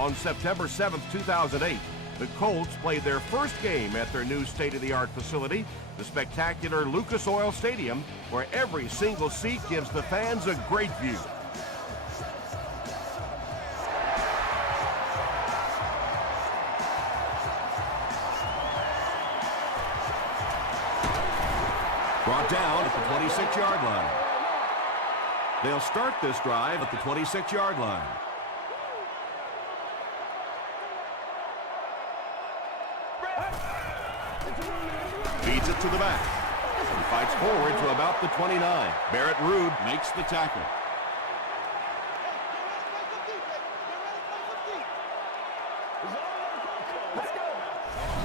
On September 7th, 2008, the Colts played their first game at their new state-of-the-art facility, the spectacular Lucas Oil Stadium, where every single seat gives the fans a great view. Brought down at the 26-yard line. They'll start this drive at the 26-yard line. Feeds it to the back. He fights forward to about the 29. Barrett Ruud makes the tackle.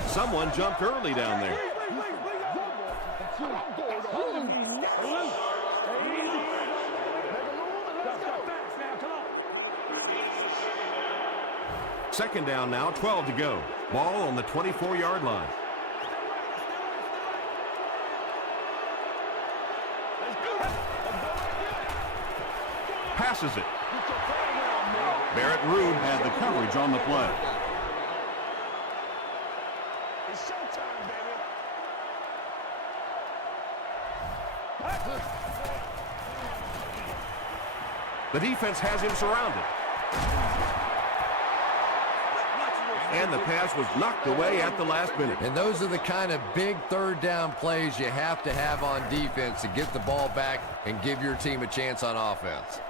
Someone jumped early down there. Second down now, 12 to go. Ball on the 24-yard line. Passes it. Barrett Ruud had the coverage on the play. It's showtime, baby. The defense has him surrounded. And the pass was knocked away at the last minute. And those are the kind of big third down plays you have to have on defense to get the ball back and give your team a chance on offense.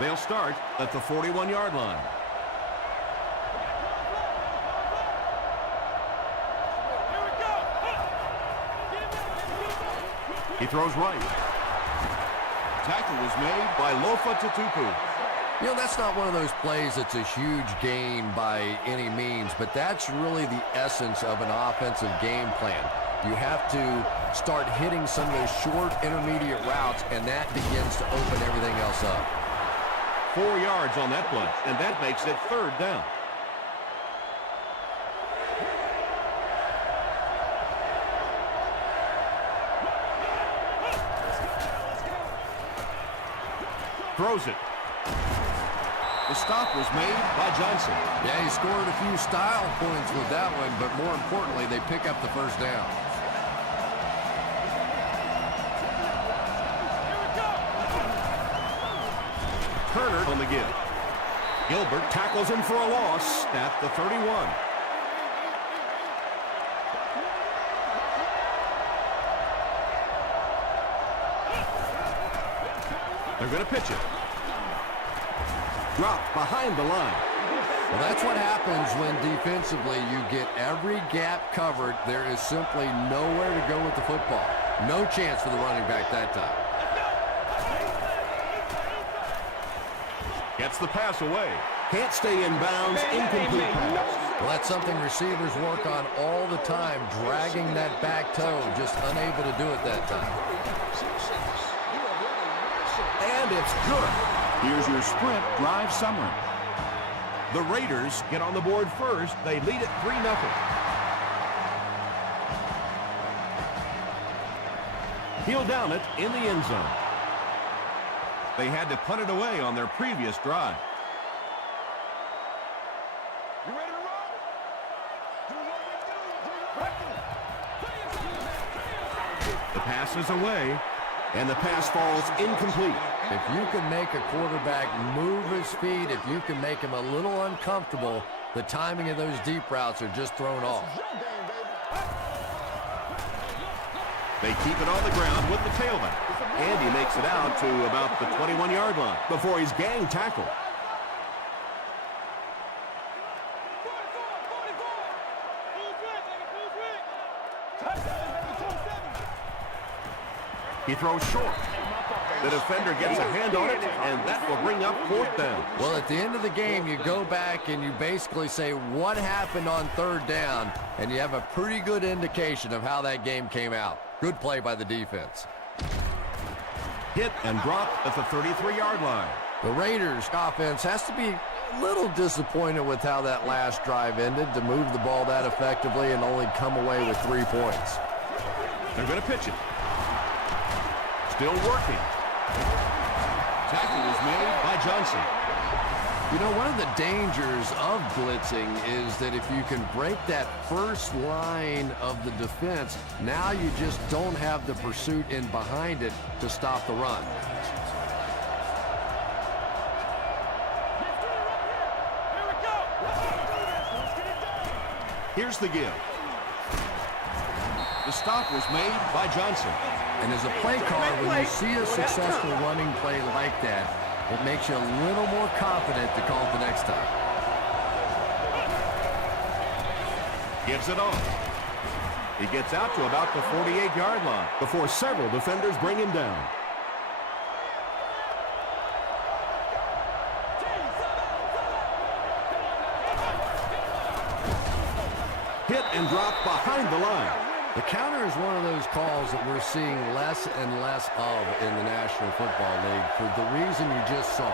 They'll start at the 41-yard line. He throws right. Tackle was made by Lofa Tatupu. You know, that's not one of those plays that's a huge gain by any means, but that's really the essence of an offensive game plan. You have to start hitting some of those short intermediate routes, and that begins to open everything else up. 4 yards on that play, and that makes it third down. Throws it. The stop was made by Johnson. Yeah, he scored a few style points with that one, but more importantly, they pick up the first down. Turner on the give. Gilbert tackles him for a loss at the 31. They're going to pitch it. Dropped behind the line. Well, that's what happens when defensively you get every gap covered. There is simply nowhere to go with the football. No chance for the running back that time. Gets the pass away. Can't stay in bounds. Incomplete pass. Well, that's something receivers work on all the time, dragging that back toe, just unable to do it that time. And it's good. Here's your sprint drive summary. The Raiders get on the board first. They lead it 3-0. He'll down it in the end zone. They had to punt it away on their previous drive. You ready to roll? Do what we do. The pass is away, and the pass falls incomplete. If you can make a quarterback move his feet, if you can make him a little uncomfortable, the timing of those deep routes are just thrown off. They keep it on the ground with the tailback. And he makes it out to about the 21-yard line before he's gang tackled. He throws short. The defender gets a hand on it, and that will bring up fourth down. Well, at the end of the game, you go back and you basically say what happened on third down, and you have a pretty good indication of how that game came out. Good play by the defense. Hit and drop at the 33-yard line. The Raiders' offense has to be a little disappointed with how that last drive ended, to move the ball that effectively and only come away with 3 points. They're going to pitch it. Still working. Tackle is made by Johnson. You know, one of the dangers of blitzing is that if you can break that first line of the defense, now you just don't have the pursuit in behind it to stop the run. Here's the give. The stop was made by Johnson. And as a play caller, when you see a successful running play like that, it makes you a little more confident to call it the next time. Gives it on. He gets out to about the 48-yard line before several defenders bring him down. Hit and drop behind the line. The counter is one of those calls that we're seeing less and less of in the National Football League for the reason you just saw.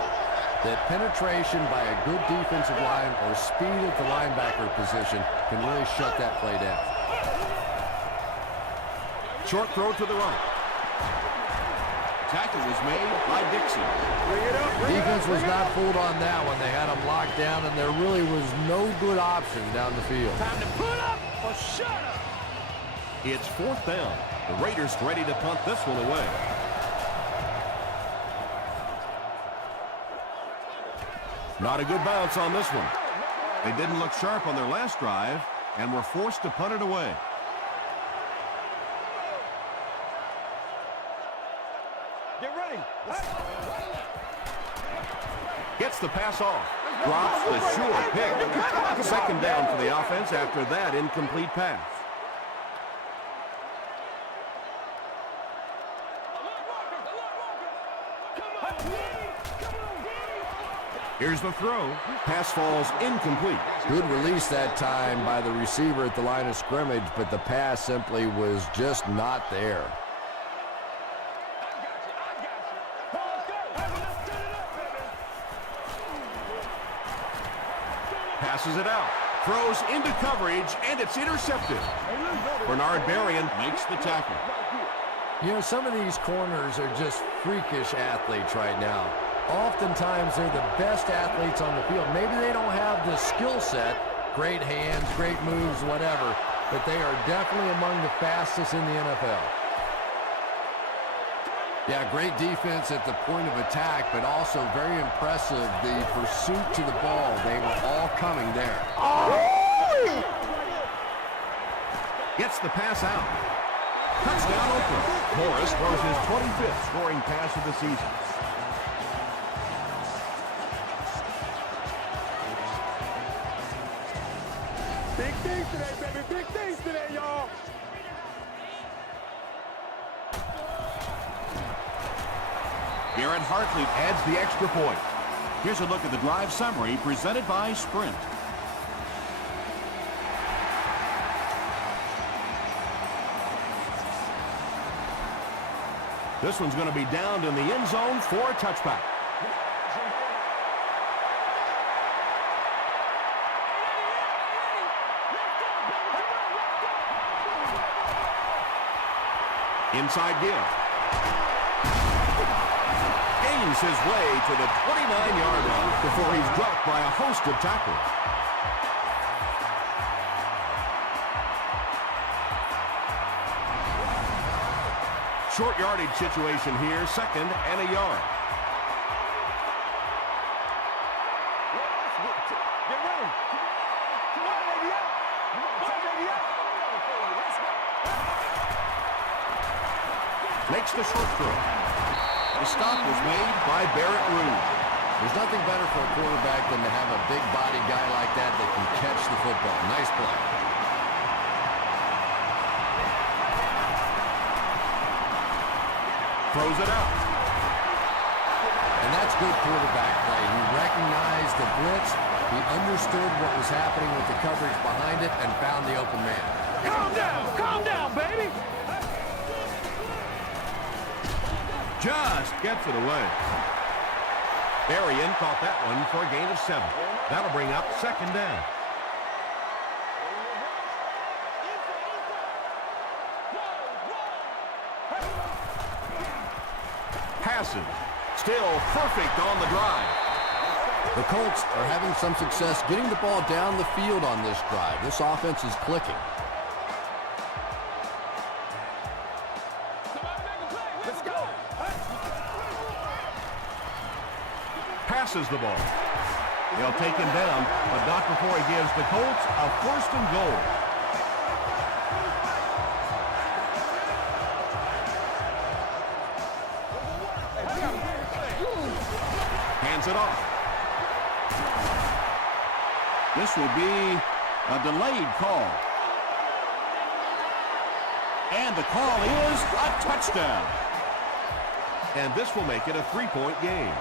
That penetration by a good defensive line or speed at the linebacker position can really shut that play down. Short throw to the right. Tackle was made by Dixon. Defense was not fooled on that one. They had him locked down, and there really was no good option down the field. Time to put up or shut up. It's fourth down. The Raiders ready to punt this one away. Not a good bounce on this one. They didn't look sharp on their last drive and were forced to punt it away. Get ready. Gets the pass off. Drops the sure pick. Second down for the offense after that incomplete pass. Here's the throw. Pass falls incomplete. Good release that time by the receiver at the line of scrimmage, but the pass simply was just not there. Passes it out. Throws into coverage, and it's intercepted. Bernard Berrien makes the tackle. You know, some of these corners are just freakish athletes right now. Oftentimes, they're the best athletes on the field. Maybe they don't have the skill set, great hands, great moves, whatever, but they are definitely among the fastest in the NFL. Yeah, great defense at the point of attack, but also very impressive, the pursuit to the ball. They were all coming there. Gets the pass out. Touchdown Oakland. Morris throws his 25th scoring pass of the season. Big things today, baby. Big things today, y'all. Garrett Hartley adds the extra point. Here's a look at the drive summary presented by Sprint. This one's going to be downed in the end zone for a touchback. Inside give. Gains his way to the 29-yard line before he's dropped by a host of tackles. Short yardage situation here, second and a yard. Get ready. Come on, baby. Come on, baby. Makes the short throw. The stop was made by Barrett Roode. There's nothing better for a quarterback than to have a big body guy like that that can catch the football. Nice play. Throws it out. And that's good quarterback play. He recognized the blitz. He understood what was happening with the coverage behind it and found the open man. Calm down, baby. Just gets it away. Berrien caught that one for a gain of 7. That'll bring up second down. passes. Still perfect on the drive. The Colts are having some success getting the ball down the field on this drive. This offense is clicking. Let's go. Passes the ball. They'll take him down, but not before he gives the Colts a 1st and goal. Hands it off. This will be a delayed call. And the call is a touchdown. And this will make it a 3-point game.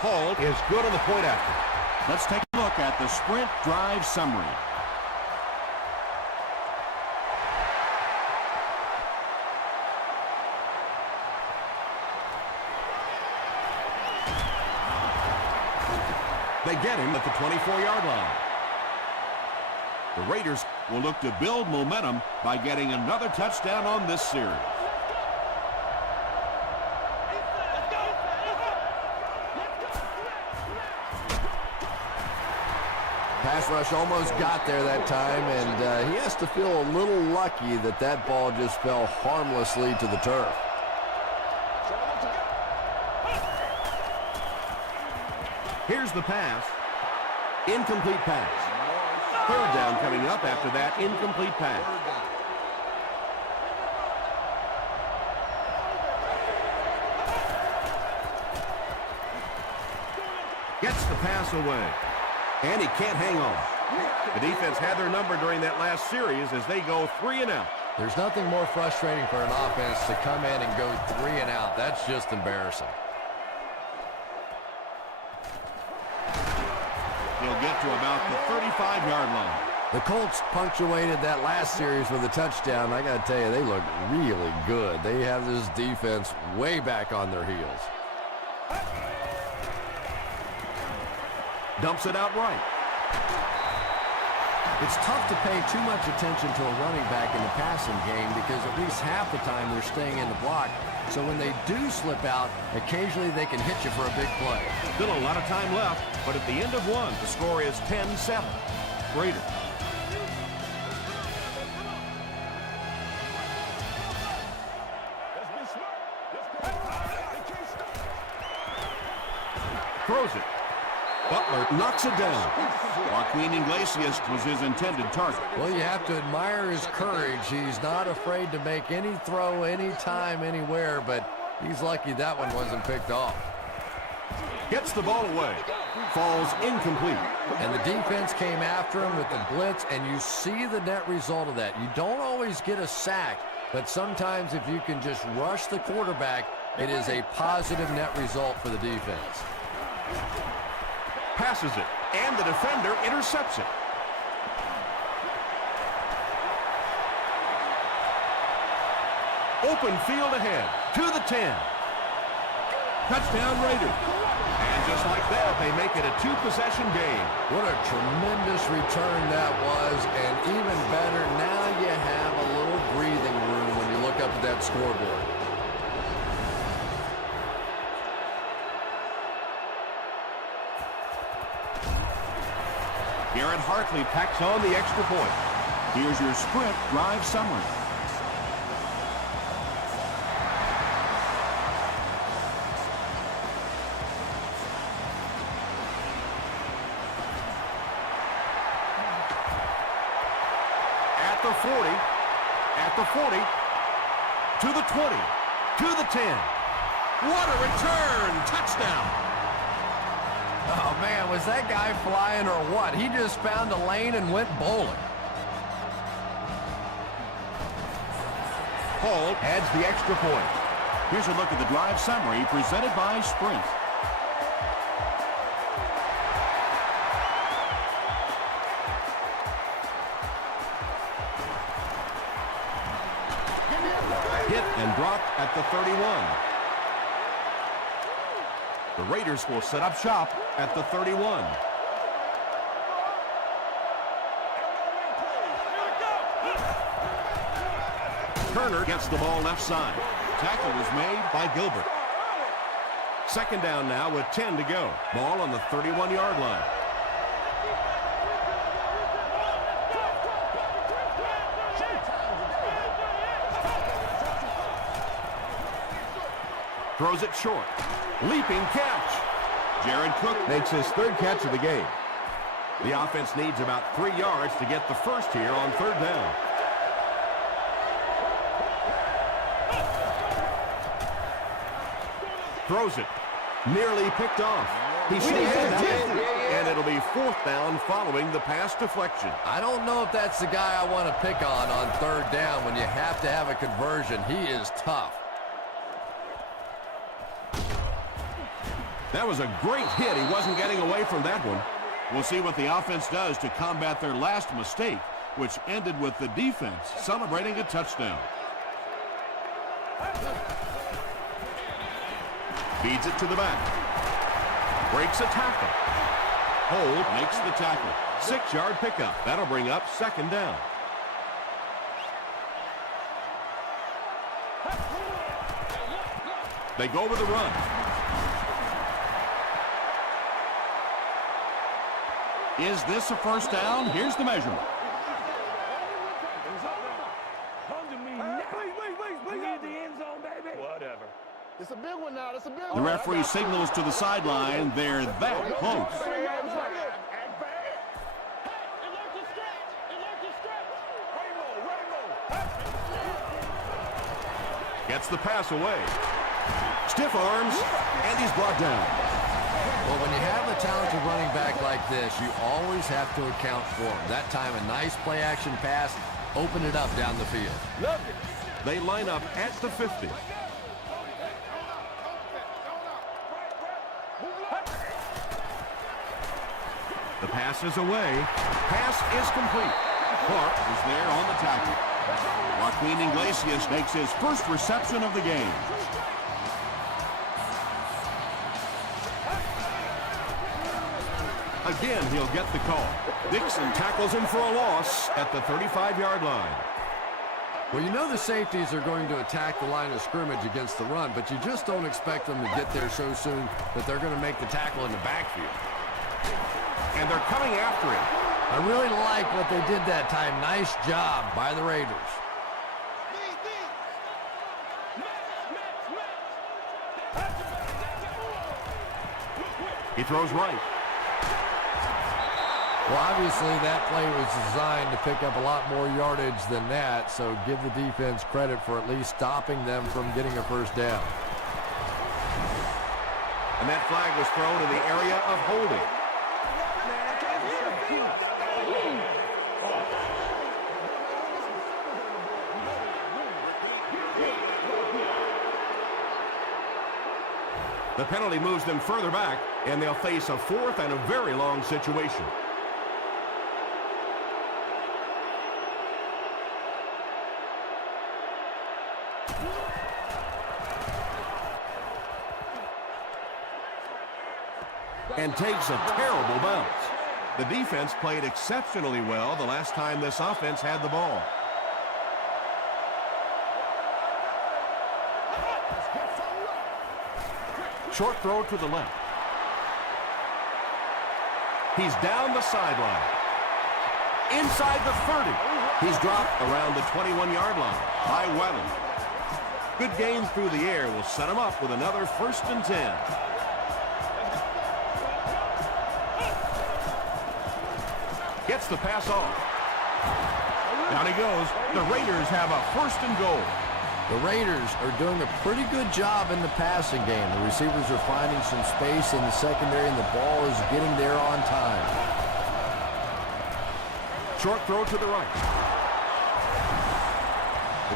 Hall is good on the point after. Let's take a look at the sprint drive summary. They get him at the 24-yard line. The Raiders will look to build momentum by getting another touchdown on this series. Pass rush almost got there that time, and he has to feel a little lucky that that ball just fell harmlessly to the turf. Here's the pass. Incomplete pass. 3rd down coming up after that incomplete pass. Gets the pass away. And he can't hang on. The defense had their number during that last series as they go 3 and out. There's nothing more frustrating for an offense to come in and go 3 and out. That's just embarrassing. He'll get to about the 35-yard line. The Colts punctuated that last series with a touchdown. I got to tell you, they look really good. They have this defense way back on their heels. Dumps it out right. It's tough to pay too much attention to a running back in the passing game because at least half the time they're staying in the block. So when they do slip out, occasionally they can hit you for a big play. Still a lot of time left, but at the end of one, the score is 10-7. Raiders. Throws it. Butler knocks it down. Joaquin Iglesias was his intended target. Well, you have to admire his courage. He's not afraid to make any throw, anytime, anywhere, but he's lucky that one wasn't picked off. Gets the ball away. Falls incomplete. And the defense came after him with the blitz, and you see the net result of that. You don't always get a sack, but sometimes if you can just rush the quarterback, it is a positive net result for the defense. Passes it, and the defender intercepts it. Open field ahead, to the 10. Touchdown Raiders. And just like that, they make it a 2-possession game. What a tremendous return that was, and even better, now you have a little breathing room when you look up at that scoreboard. Garrett Hartley packs on the extra point. Here's your sprint drive summary. At the 40, at the 40, to the 20, to the 10. What a return! Touchdown! Oh, man, was that guy flying or what? He just found a lane and went bowling. Hall adds the extra point. Here's a look at the drive summary presented by Sprint. Hit and dropped at the 31. The Raiders will set up shop at the 31. Turner gets the ball left side. Tackle was made by Gilbert. Second down now with 10 to go. Ball on the 31-yard line. Throws it short. Leaping catch. Jared Cook Makes his third catch of the game. The offense needs about 3 yards to get the first here on third down. Throws it. Nearly picked off. He stays in, and it'll be fourth down following the pass deflection. I don't know if that's the guy I want to pick on third down when you have to have a conversion. He is tough. That was a great hit. He wasn't getting away from that one. We'll see what the offense does to combat their last mistake, which ended with the defense celebrating a touchdown. Feeds it to the back. Breaks a tackle. Hold makes the tackle. 6-yard pickup. That'll bring up second down. They go with the run. Is this a first down? Here's the measurement. Whatever. It's a big one now. It's a big The one. referee signals to the sideline. They're that close. Gets the pass away. Stiff arms, and he's brought down. Well, when you have a talented running back like this, you always have to account for him. That time, a nice play-action pass opened it up down the field. Love it. They line up at the 50. The pass is away. Pass is complete. Clark is there on the tackle. Joaquin Iglesias makes his first reception of the game. Again, he'll get the call. Dixon tackles him for a loss at the 35-yard line. Well, you know the safeties are going to attack the line of scrimmage against the run, but you just don't expect them to get there so soon that they're going to make the tackle in the backfield. And they're coming after him. I really like what they did that time. Nice job by the Raiders. He throws right. Well, obviously that play was designed to pick up a lot more yardage than that, so give the defense credit for at least stopping them from getting a first down. And that flag was thrown in the area of holding. The penalty moves them further back, and they'll face a fourth and a very long situation. And takes a terrible bounce. The defense played exceptionally well the last time this offense had the ball. Short throw to the left. He's down the sideline. Inside the 30. He's dropped around the 21-yard line by Weddle. Good gain through the air will set him up with another 1st and 10. Gets the pass off. Down he goes. The Raiders have a 1st and goal. The Raiders are doing a pretty good job in the passing game. The receivers are finding some space in the secondary, and the ball is getting there on time. Short throw to the right.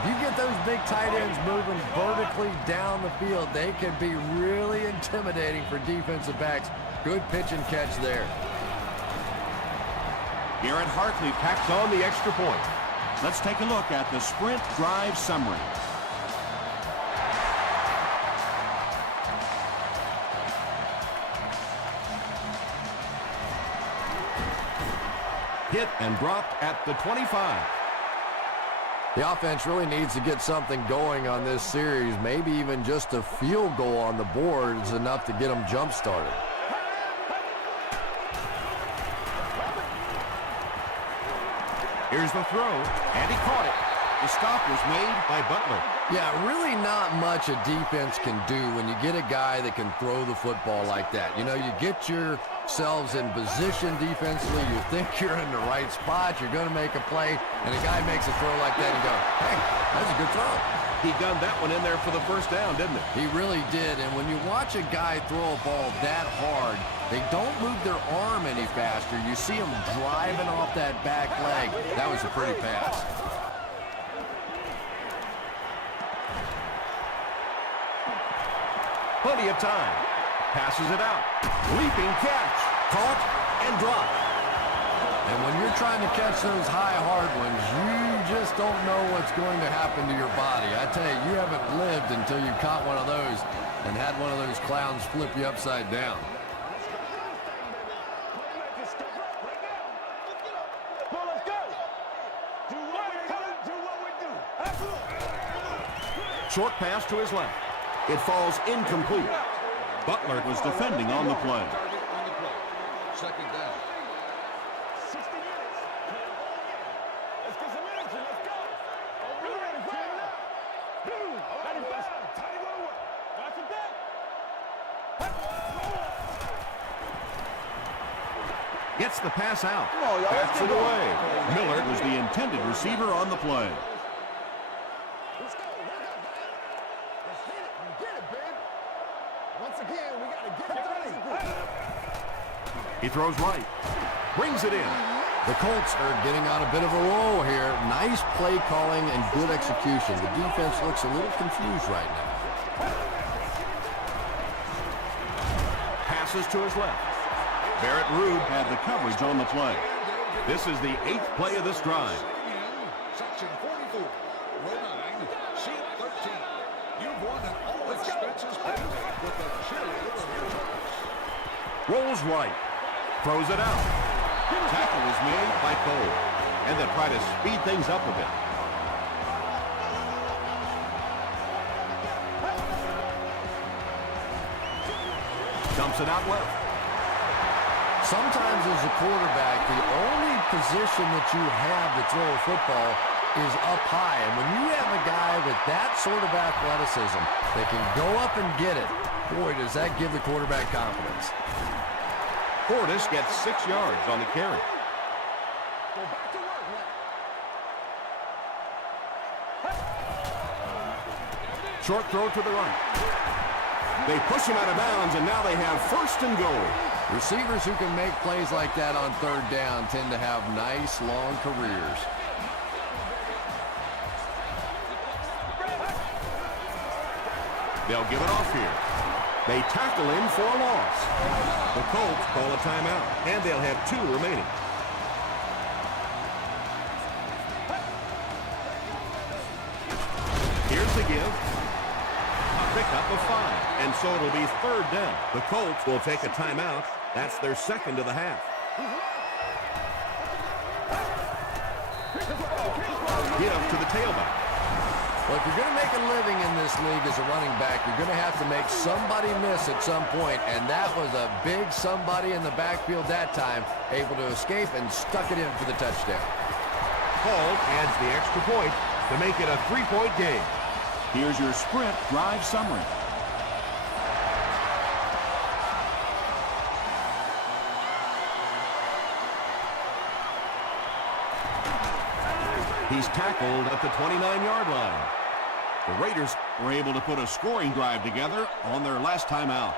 If you get those big tight ends moving vertically down the field, they can be really intimidating for defensive backs. Good pitch and catch there. Garrett Hartley packs on the extra point. Let's take a look at the sprint drive summary. Hit and dropped at the 25. The offense really needs to get something going on this series. Maybe even just a field goal on the board is enough to get them jump-started. Here's the throw, and he caught it. The stop was made by Butler. Yeah, really not much a defense can do when you get a guy that can throw the football like that. You know, you get yourselves in position defensively. You think you're in the right spot. You're going to make a play, and a guy makes a throw like that and you go, hey, that's a good throw. He gunned that one in there for the first down, didn't he? He really did, and when you watch a guy throw a ball that hard, they don't move their arm any faster. You see them driving off that back leg. That was a pretty pass. Plenty of time. Passes it out. Leaping catch. Caught and dropped. And when you're trying to catch those high, hard ones, you just don't know what's going to happen to your body. I tell you, you haven't lived until you caught one of those and had one of those clowns flip you upside down. Short pass to his left. It falls incomplete. Butler was defending on the play. Second down. 60 minutes. Let's get some action. Let's go. Gets the pass out. on, y'all. Bats it away. Miller was the intended receiver on the play. Let's go. Let's hit it. You get it, baby. Once again, we got to get it He throws right. Brings it in. The Colts are getting on a bit of a roll here. Nice play calling and good execution. The defense looks a little confused right now. Passes to his left. Barrett Ruud Had the coverage on the play. This is the 8th play of this drive. Section 44, row 9, seat 13. You've won an all-expenses payday with the cheerleader of your choice. Rolls right. Throws it out. Tackle was made by Cole. And they'll try to speed things up a bit. Dumps it out left. Sometimes as a quarterback, the only position that you have to throw a football is up high. And when you have a guy with that sort of athleticism that can go up and get it, boy, does that give the quarterback confidence. Portis gets 6 yards on the carry. Go back to work now. Short throw to the right. They push him out of bounds, and now they have first and goal. Receivers who can make plays like that on third down tend to have nice, long careers. They'll give it off here. They tackle him for a loss. The Colts call a timeout, and they'll have 2 remaining. Here's the give. A pickup of 5, and so it'll be third down. The Colts will take a timeout. That's their second of the half. Give to the tailback. Well, if you're going to make a living in this league as a running back, you're going to have to make somebody miss at some point, and that was a big somebody in the backfield that time, able to escape and stuck it in for the touchdown. Hall adds the extra point to make it a 3-point game. Here's your sprint drive summary. He's tackled at the 29-yard line. The Raiders Were able to put a scoring drive together on their last time out.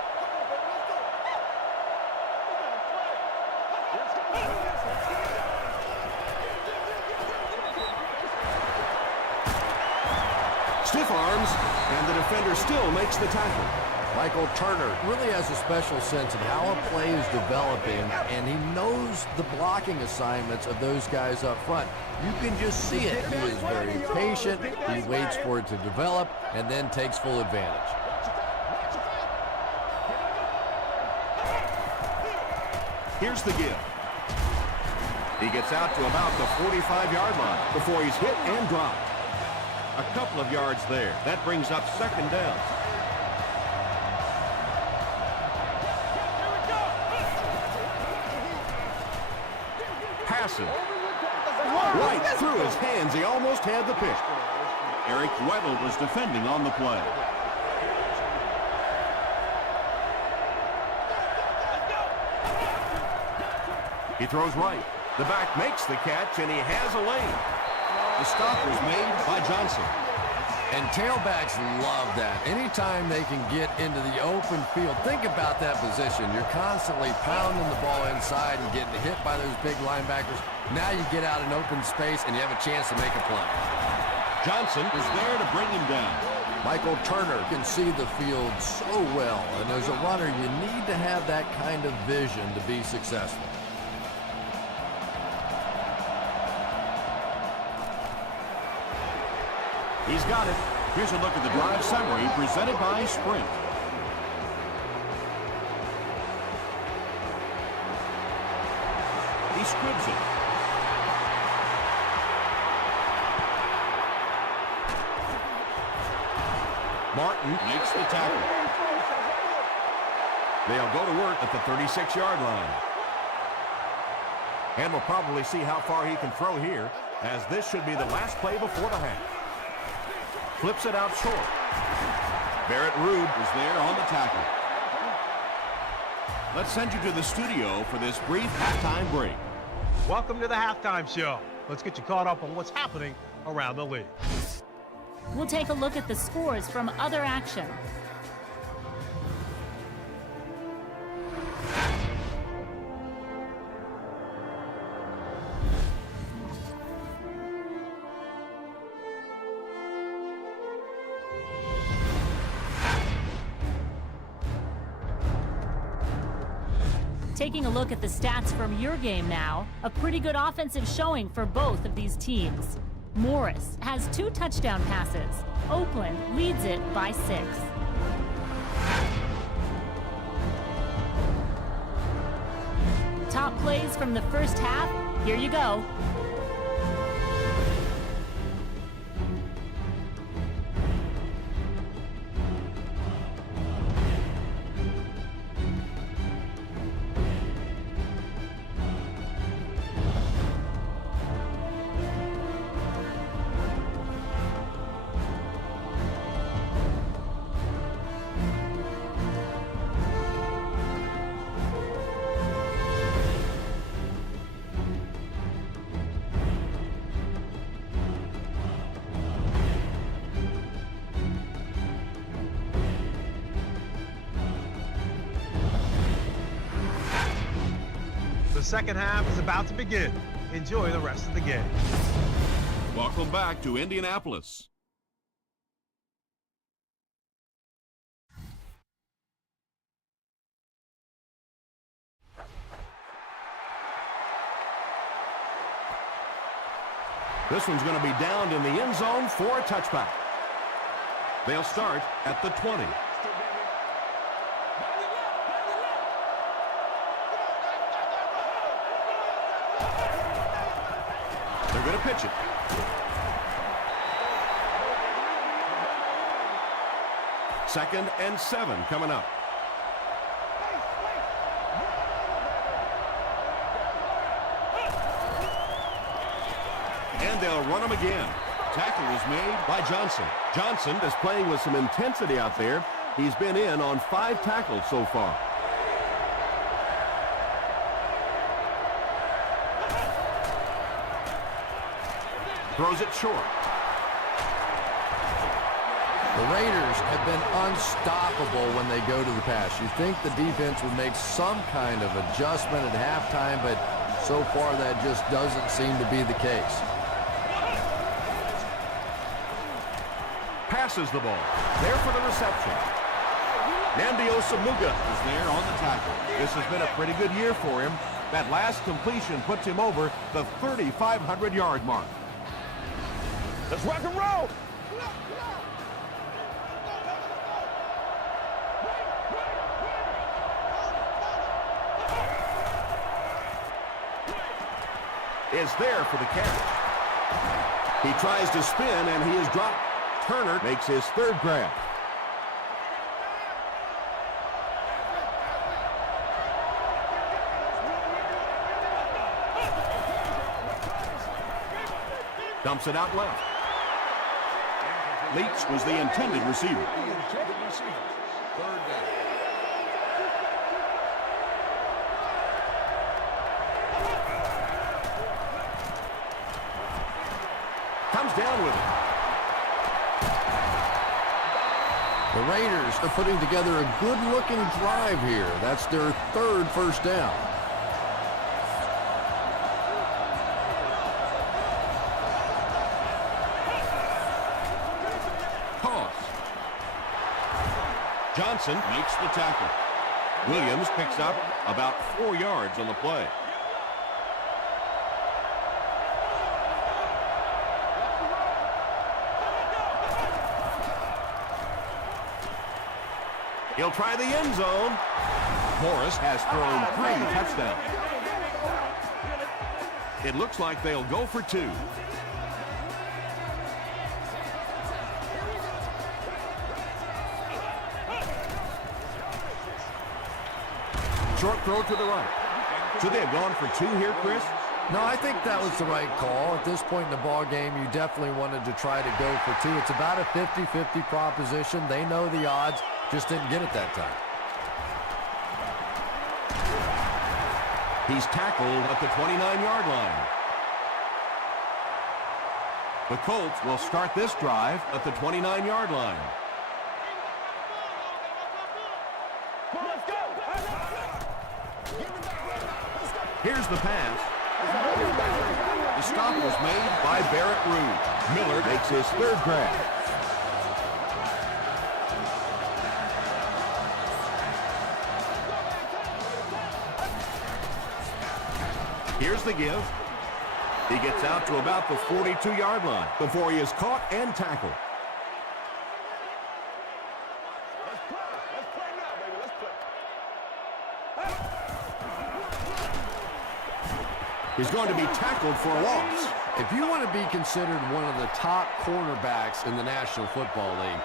stiff arms, and the defender still makes the tackle. Michael Turner really has a special sense of how a play is developing, and he knows the blocking assignments of those guys up front. You can just see it. He is very patient. He waits for it to develop and then takes full advantage. Here's the give. He gets out to about the 45-yard line before he's hit and dropped. A couple of yards there. That brings up second down. Passes. Right through his hands. He almost had the pick. Eric Weddle was defending on the play. He throws right. The back makes the catch, and he has a lane. The stop was made by Johnson. And tailbacks love that. Anytime they can get into the open field, think about that position. You're constantly pounding the ball inside and getting hit by those big linebackers. Now you get out in open space, and you have a chance to make a play. Johnson is there to bring him down. Michael Turner can see the field so well, and as a runner, you need to have that kind of vision to be successful. He's got it. Here's a look at the drive summary presented by Sprint. He squibs it. Martin Makes the tackle. They'll go to work at the 36-yard line. And we'll probably see how far he can throw here, as this should be the last play before the half. Flips it out short. Barrett Ruud Was there on the tackle. Let's send you to the studio for this brief halftime break. Welcome to the halftime show. Let's get you caught up on what's happening around the league. We'll take a look at the scores from other action. Taking a look at the stats from your game now, a pretty good offensive showing for both of these teams. Morris has 2 touchdown passes. Oakland leads it by 6. Top plays from the first half, here you go. The second half is about to begin. Enjoy the rest of the game. Welcome back to Indianapolis. This one's going to be downed in the end zone for a touchback. They'll start at the 20. They're going to pitch it. Second and 7 coming up. And they'll run him again. Tackle was made by Johnson. Johnson is playing with some intensity out there. He's been in on 5 tackles so far. Throws it short. The Raiders have been unstoppable when they go to the pass. You think the defense would make some kind of adjustment at halftime, but so far that just doesn't seem to be the case. Passes the ball. There for the reception. Namdi Osamuga Was there on the tackle. This has been a pretty good year for him. That last completion puts him over the 3,500-yard mark. Let's rock and roll. Is there for the catch. He tries to spin, and he is dropped. Turner makes his third grab. Dumps it out left. Leach was the intended receiver. Third down. Comes down with it. The Raiders are putting together a good-looking drive here. That's their third first down. Johnson makes the tackle. Williams picks up about 4 yards on the play. He'll try the end zone. Morris has thrown 3 touchdowns. It looks like they'll go for 2. Short throw to the right. Should they have gone for 2 here, Chris? No, I think that was the right call. At this point in the ball game, you definitely wanted to try to go for 2. It's about a 50-50 proposition. They know the odds, just didn't get it that time. He's tackled at the 29-yard line. The Colts will start this drive at the 29-yard line. Here's the pass. The stop was made by Barrett Ruud. Miller makes his third grab. Here's the give. He gets out to about the 42-yard line before he is caught and tackled. He's going to be tackled for a loss. If you want to be considered one of the top cornerbacks in the National Football League,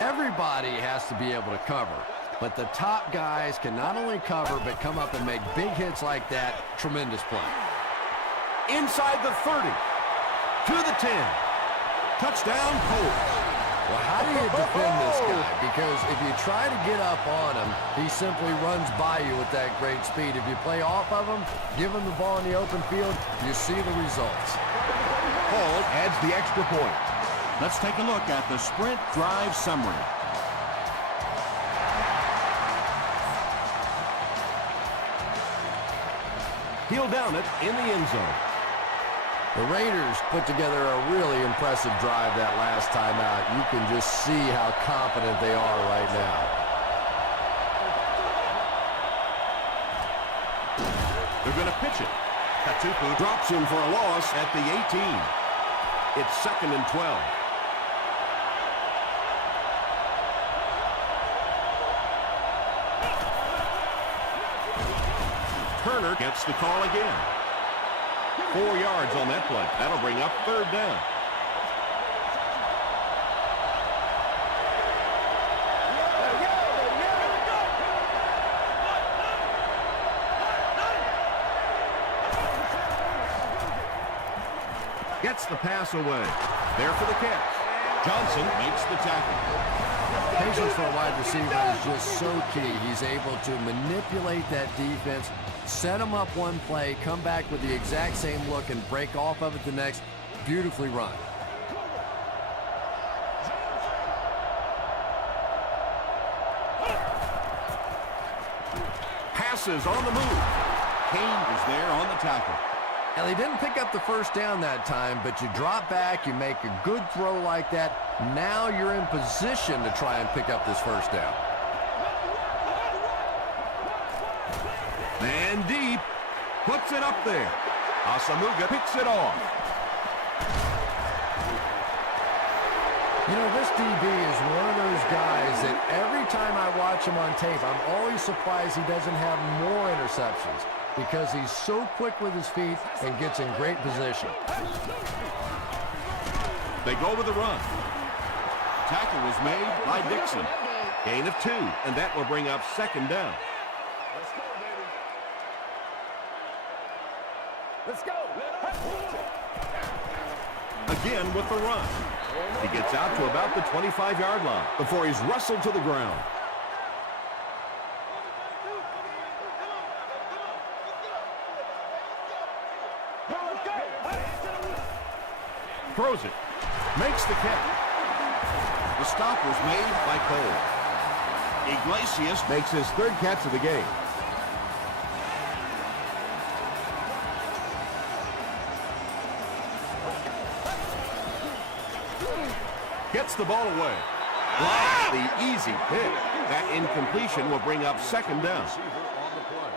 everybody has to be able to cover. But the top guys can not only cover, but come up and make big hits like that. Tremendous play. Inside the 30. To the 10. Touchdown, Colts. Well, how do you defend this guy? Because if you try to get up on him, he simply runs by you with that great speed. If you play off of him, give him the ball in the open field, you see the results. Hall adds the extra point. Let's take a look at the sprint drive summary. He'll down it in the end zone. The Raiders put together a really impressive drive that last time out. You can just see how confident they are right now. They're going to pitch it. Katupu drops him for a loss at the 18. It's 2nd and 12. Turner gets the call again. 4 yards on that play. That'll bring up 3rd down. Gets the pass away. There for the catch. Johnson makes the tackle. Patience for a wide receiver is just so key. He's able to manipulate that defense, set them up one play, come back with the exact same look, and break off of it the next. Beautifully run. Passes on the move. Kane is there on the tackle. Now, they didn't pick up the first down that time, but you drop back, you make a good throw like that. Now you're in position to try and pick up this first down. Man deep. Puts it up there. Asamuga picks it off. You know, this DB is one of those guys that every time I watch him on tape, I'm always surprised he doesn't have more interceptions because he's so quick with his feet and gets in great position. They go with the run. tackle was made by Dixon. Gain of 2, and that will bring up second down. Let's go, baby. Let's go. Again with the run. He gets out to about the 25-yard line before he's wrestled to the ground. Throws it. Makes the catch. The stop was made by Cole. Iglesias Makes his 3rd catch of the game. Gets the ball away. Blocks the easy pick. That incompletion will bring up second down. Receiver on the play.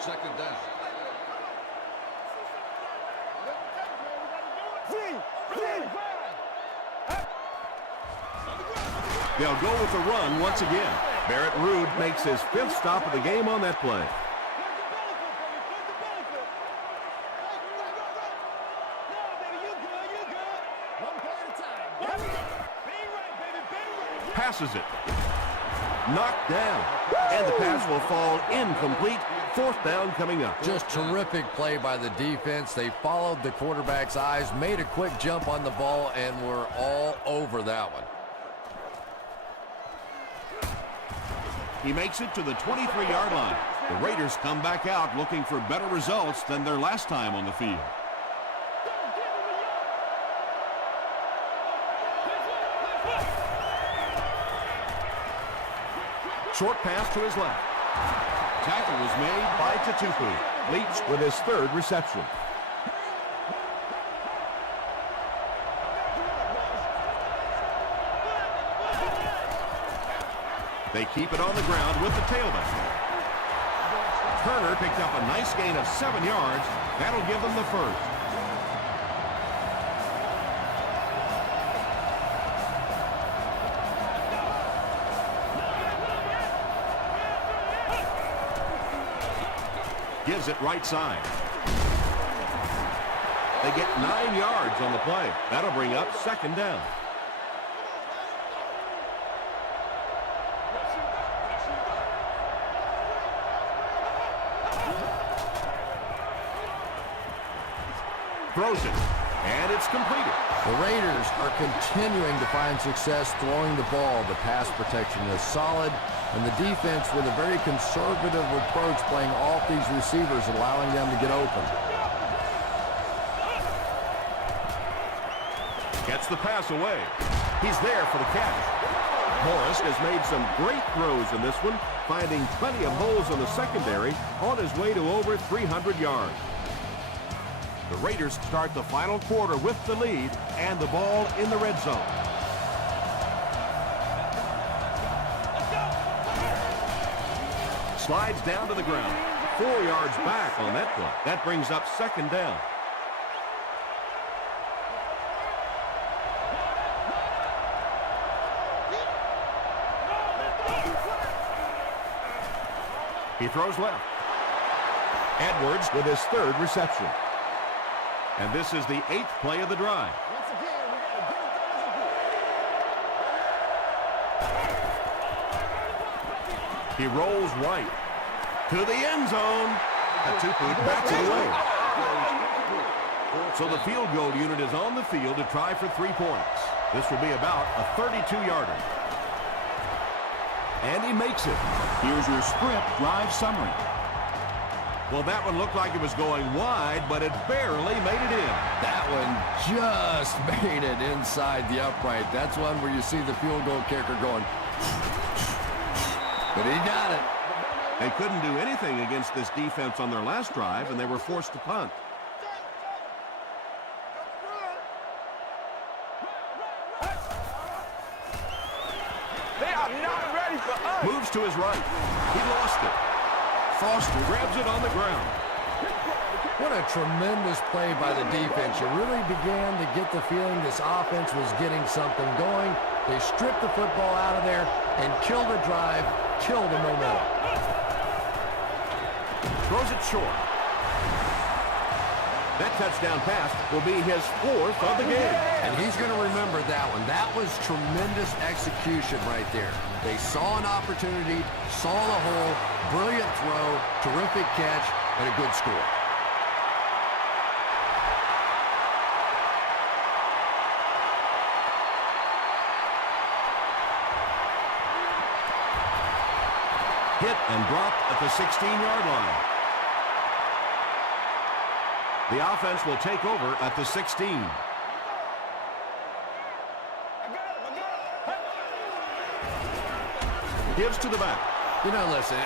Second down. They'll go with the run once again. Barrett Ruud makes his 5th stop of the game on that play. Passes it. Knocked down. And the pass will fall incomplete. 4th down coming up. Just terrific play by the defense. They followed the quarterback's eyes, made a quick jump on the ball, and were all over that one. He makes it to the 23-yard line. The Raiders come back out looking for better results than their last time on the field. Short pass to his left. Tackle was made By Tatupu. Leach with his 3rd reception. They keep it on the ground with the tailback. Turner picked up a nice gain of 7 yards. That'll give them the 1st. Gives it right side. They get 9 yards on the play. That'll bring up second down. Throws it, and it's completed. The Raiders are continuing to find success throwing the ball. The pass protection is solid, and the defense with a very conservative approach playing off these receivers, allowing them to get open. Gets the pass away. He's there for the catch. Morris has made some great throws in this one, finding plenty of holes in the secondary on his way to over 300 yards. The Raiders start the final quarter with the lead and the ball in the red zone. Slides down to the ground. 4 yards back on that play. That brings up second down. He throws left. Edwards with his 3rd reception. And this is the 8th play of the drive. Once again, we got to get it done as a group. He rolls right to the end zone. Tatupu backs it away. So the field goal unit is on the field to try for 3 points. This will be about a 32-yarder. And he makes it. Here's your sprint drive summary. Well, that one looked like it was going wide, but it barely made it in. That one just made it inside the upright. That's one where you see the field goal kicker going, but he got it. They couldn't do anything against this defense on their last drive, and they were forced to punt. They are not ready for us. Moves to his right. He lost it. Foster grabs it on the ground. What a tremendous play by the defense. You really began to get the feeling this offense was getting something going. They stripped the football out of there and killed the drive, killed the momentum. Throws it short. That touchdown pass will be his 4th of the game. And he's going to remember that one. That was tremendous execution right there. They saw an opportunity, saw the hole, brilliant throw, terrific catch, and a good score. Hit and dropped at the 16-yard line. The offense will take over at the 16. Gives to the back. You know, listen,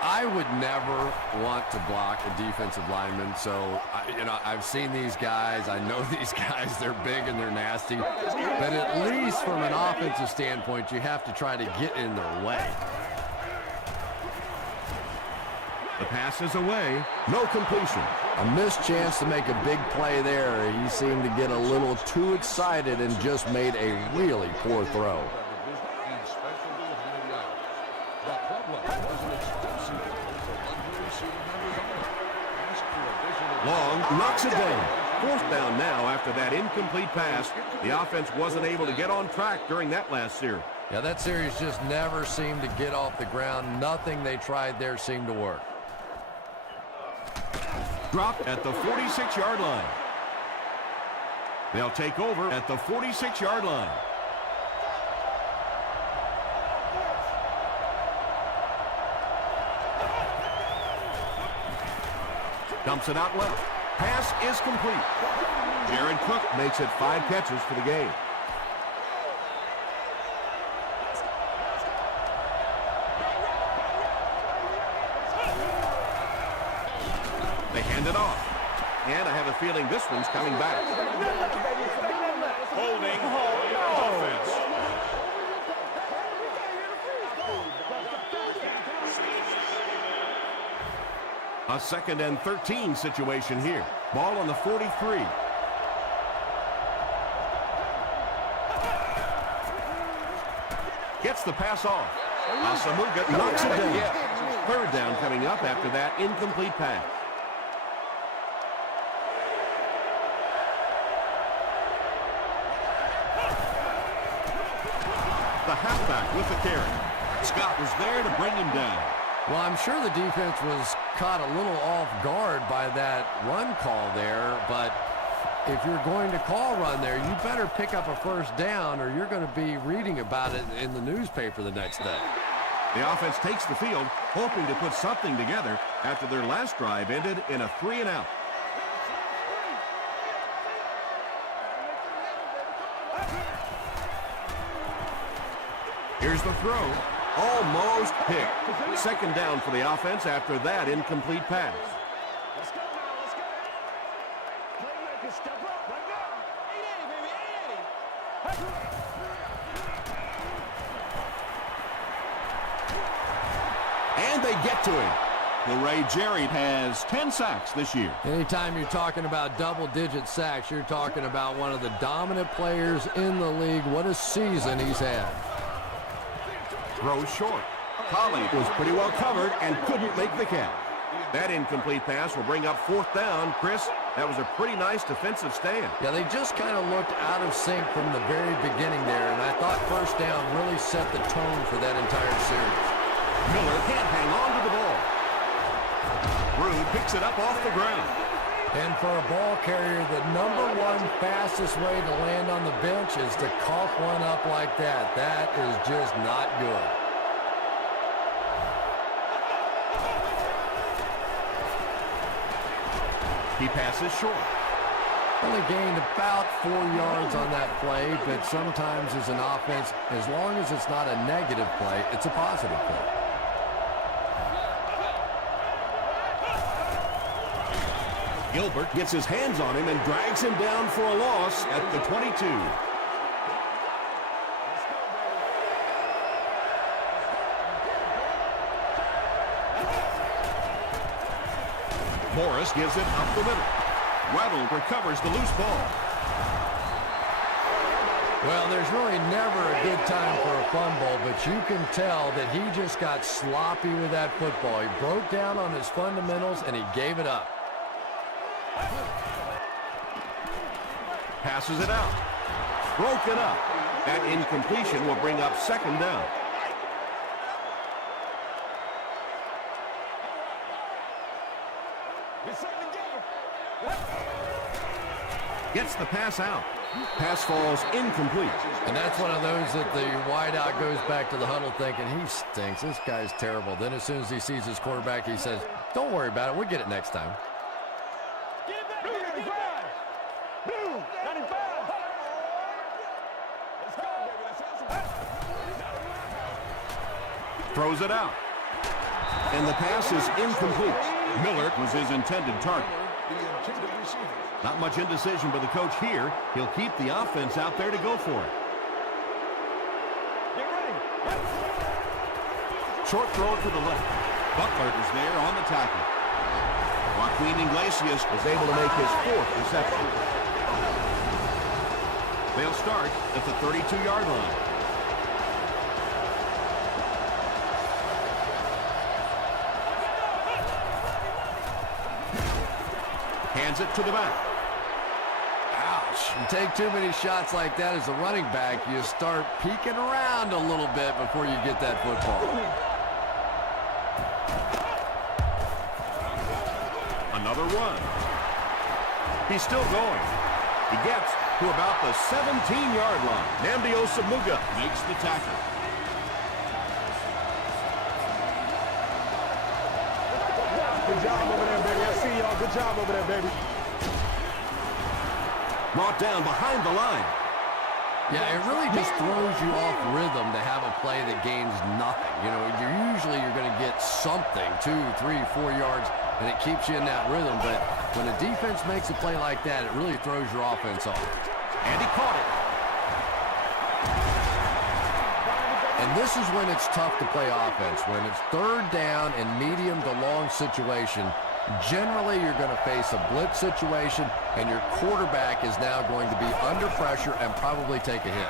I would never want to block a defensive lineman, so, I've seen these guys. I know these guys. They're big and they're nasty. But at least from an offensive standpoint, you have to try to get in their way. The pass is away. No completion. A missed chance to make a big play there. He seemed to get a little too excited and just made a really poor throw. Long knocks it down. 4th down now after that incomplete pass. The offense wasn't able to get on track during that last series. Yeah, that series just never seemed to get off the ground. Nothing they tried there seemed to work. Dropped at the 46-yard line. They'll take over at the 46-yard line. Dumps it out left. Pass is complete. Jared Cook makes it 5 catches for the game. They hand it off. And I have a feeling this one's coming back. Holding offense. A 2nd and 13 situation here. Ball on the 43. Gets the pass off. Asamuga knocks it down. 3rd down coming up after that incomplete pass. The halfback with the carry. Scott was there to bring him down. Well, I'm sure the defense was caught a little off guard by that run call there, but if you're going to call run there, you better pick up a 1st down or you're going to be reading about it in the newspaper the next day. The offense takes the field, hoping to put something together after their last drive ended in a 3-and-out. Here's the throw. Almost picked. 2nd down for the offense after that incomplete pass. Let's go now, let's go. Playmakers step up right now. 880, baby, 880. And they get to him. Ray Jerry has 10 sacks this year. Anytime you're talking about double-digit sacks, you're talking about one of the dominant players in the league. What a season he's had. Throw short. Colley was pretty well covered and couldn't make the catch. That incomplete pass will bring up 4th down. Chris, that was a pretty nice defensive stand. Yeah, they just kind of looked out of sync from the very beginning there, and I thought 1st down really set the tone for that entire series. Miller can't hang on to the ball. Brew picks it up off the ground. And for a ball carrier, the #1 fastest way to land on the bench is to cough one up like that. That is just not good. He passes short. Only gained about 4 yards on that play, but sometimes as an offense, as long as it's not a negative play, it's a positive play. Gilbert gets his hands on him and drags him down for a loss at the 22. Morris gives it up the middle. Weddle recovers the loose ball. Well, there's really never a good time for a fumble, but you can tell that he just got sloppy with that football. He broke down on his fundamentals, and he gave it up. Passes it out. Broken up. That incompletion will bring up second down. Gets the pass out. Pass falls incomplete. And that's one of those that the wideout goes back to the huddle thinking, he stinks. This guy's terrible. Then as soon as he sees his quarterback, he says, don't worry about it. We'll get it next time. Throws it out. And the pass is incomplete. Miller was his intended target. Not much indecision by the coach here. He'll keep the offense out there to go for it. Short throw to the left. Butler is there on the tackle. Joaquin Iglesias is able to make his fourth reception. They'll start at the 32-yard line. Hands it to the back. Ouch. You take too many shots like that as a running back, you start peeking around a little bit before you get that football. Another run. He's still going. He gets to about the 17-yard line. Nnamdi Osamuga Makes the tackle. Good job over there, baby. I see y'all. Good job over there, baby. brought down behind the line. Yeah, it really just throws you off rhythm to have a play that gains nothing. You know, you're going to get something, 2, 3, 4 yards, and it keeps you in that rhythm. But when a defense makes a play like that, it really throws your offense off. And he caught it. And this is when it's tough to play offense. When it's third down and medium to long situation, generally you're going to face a blitz situation, and your quarterback is now going to be under pressure and probably take a hit.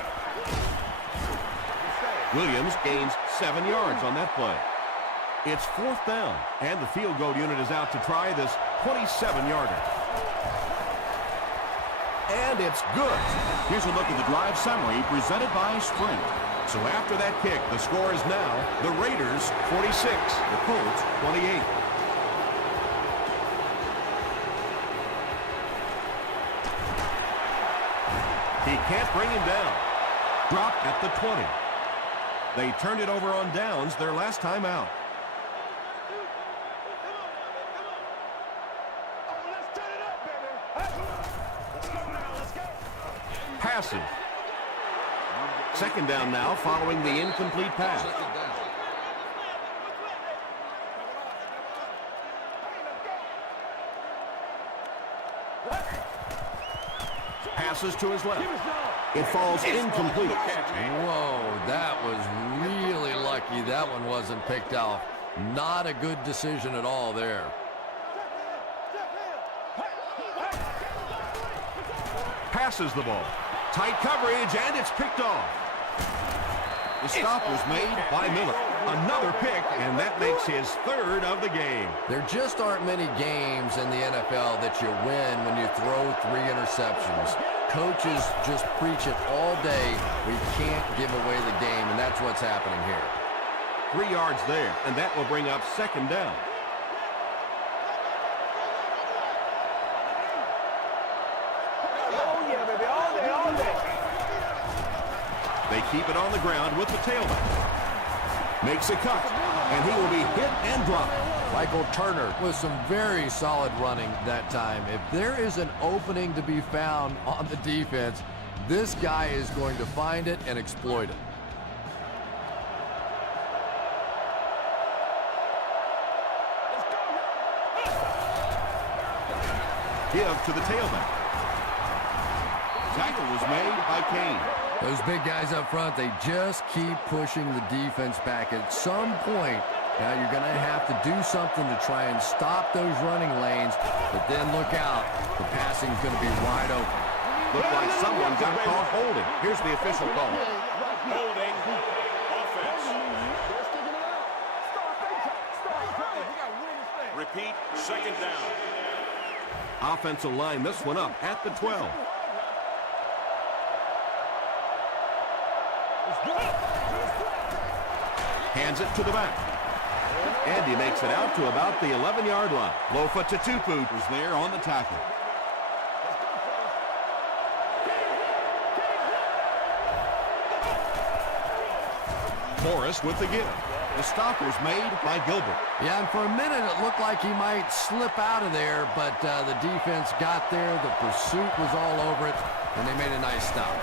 Williams gains 7 yards on that play. It's fourth down, and the field goal unit is out to try this 27-yarder. And it's good. Here's a look at the drive summary presented by Sprint. So after that kick, the score is now the Raiders 46, the Colts 28. He can't bring him down. Drop at the 20. They turned it over on downs their last time out. Passes. Second down now following the incomplete pass. Passes to his left. It falls incomplete. Whoa, that was really lucky that one wasn't picked off. Not a good decision at all there. Passes the ball. Tight coverage, and it's picked off. The stop was made by Miller. Another pick, and that makes his third of the game. There just aren't many games in the NFL that you win when you throw 3 interceptions. Coaches just preach it all day. We can't give away the game, and that's what's happening here. 3 yards there, and that will bring up second down. They keep it on the ground with the tailback. Makes a cut, and he will be hit and dropped. Michael Turner with some very solid running that time. If there is an opening to be found on the defense, this guy is going to find it and exploit it. Give to the tailback. Tackle was made by Kane. Those big guys up front, they just keep pushing the defense back. At some point, now you're going to have to do something to try and stop those running lanes, but then look out. The passing's going to be wide open. Looked like someone got caught holding. Here's the official call. Holding offense. Repeat, second down. Offense will line this one up at the 12. Hands it to the back. And he makes it out to about the 11-yard line. Lofa Tatupu Was there on the tackle. Morris with the give. The stop was made by Gilbert. Yeah, and for a minute it looked like he might slip out of there, but the defense got there. The pursuit was all over it, and they made a nice stop.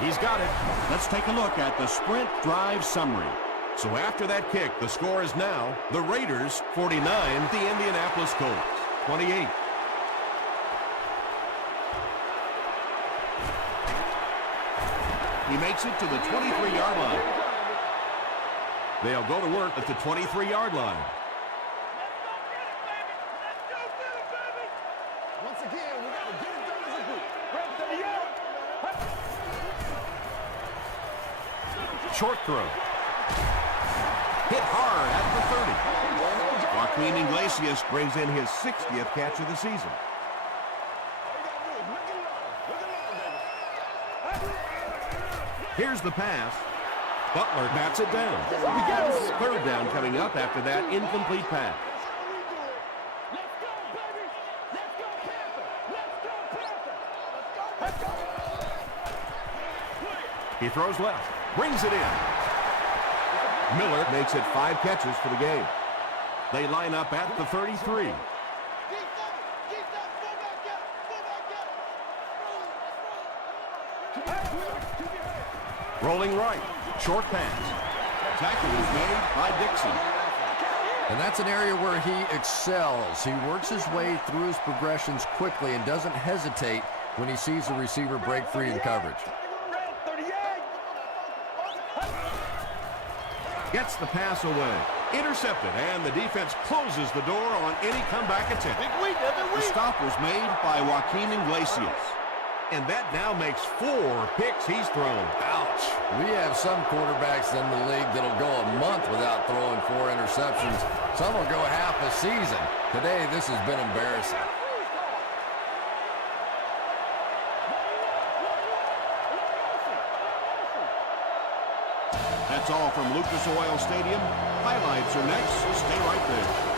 He's got it. Let's take a look at the sprint drive summary. So after that kick, the score is now the Raiders 49, the Indianapolis Colts 28. He makes it to the 23-yard line. They'll go to work at the 23-yard line. Once again, we got to get it done as a group. short throw. Hit hard at the 30. Joaquin Iglesias brings in his 60th catch of the season. Here's the pass. Butler bats it down. Third down coming up after that incomplete pass. He throws left. Brings it in. Miller makes it 5 catches for the game. They line up at the 33. Rolling right. Short pass. Tackle is made by Dixon. And that's an area where he excels. He works his way through his progressions quickly and doesn't hesitate when he sees the receiver break free in coverage. Gets the pass away. Intercepted, and the defense closes the door on any comeback attempt. The stop was made by Joaquin Iglesias. And that now makes 4 picks he's thrown. Ouch. We have some quarterbacks in the league that'll go a month without throwing 4 interceptions. Some will go half a season. Today, this has been embarrassing. That's all from Lucas Oil Stadium. Highlights are next, so stay right there.